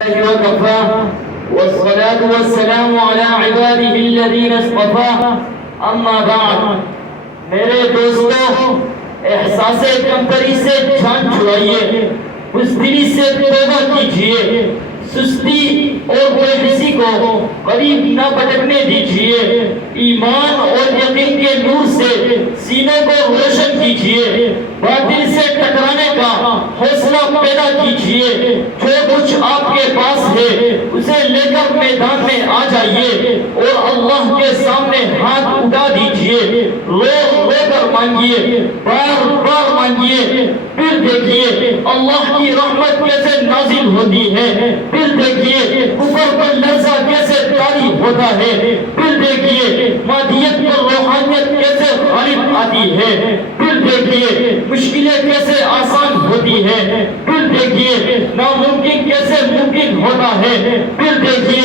وكفى والصلاة والسلام على عباده الذين اصطفى اما بعد میرے دوستو احساس کمتری سے جان چھڑائیے بزدلی سے توبہ کیجئے سستی اور بے حسی کو قریب نہ بھٹکنے دیجئے ایمان اور یقین کے نور سے سینوں کو روشن کیجئے باطل سے ٹکرانے کا حوصلہ پیدا کیجئے جو کچھ آپ کے پاس ہے اسے لے کر میدان میں آ جائیے اور اللہ کے سامنے ہاتھ اٹھا دیجئے رو رو کر مانگیے بار بار مانگیے پھر دیکھیے اللہ کی رحمت کیسے نازل ہوتی ہے پھر دیکھیے کفر پر لرزہ کیسے طاری ہوتا ہے پھر دیکھیے مادیت پر روحانیت کیسے غالب آتی ہے پھر دیکھیے مشکلیں کیسے آسان ہوتی ہے پھر دیکھیے ناممکن کیسے ممکن ہوتا ہے پھر دیکھیے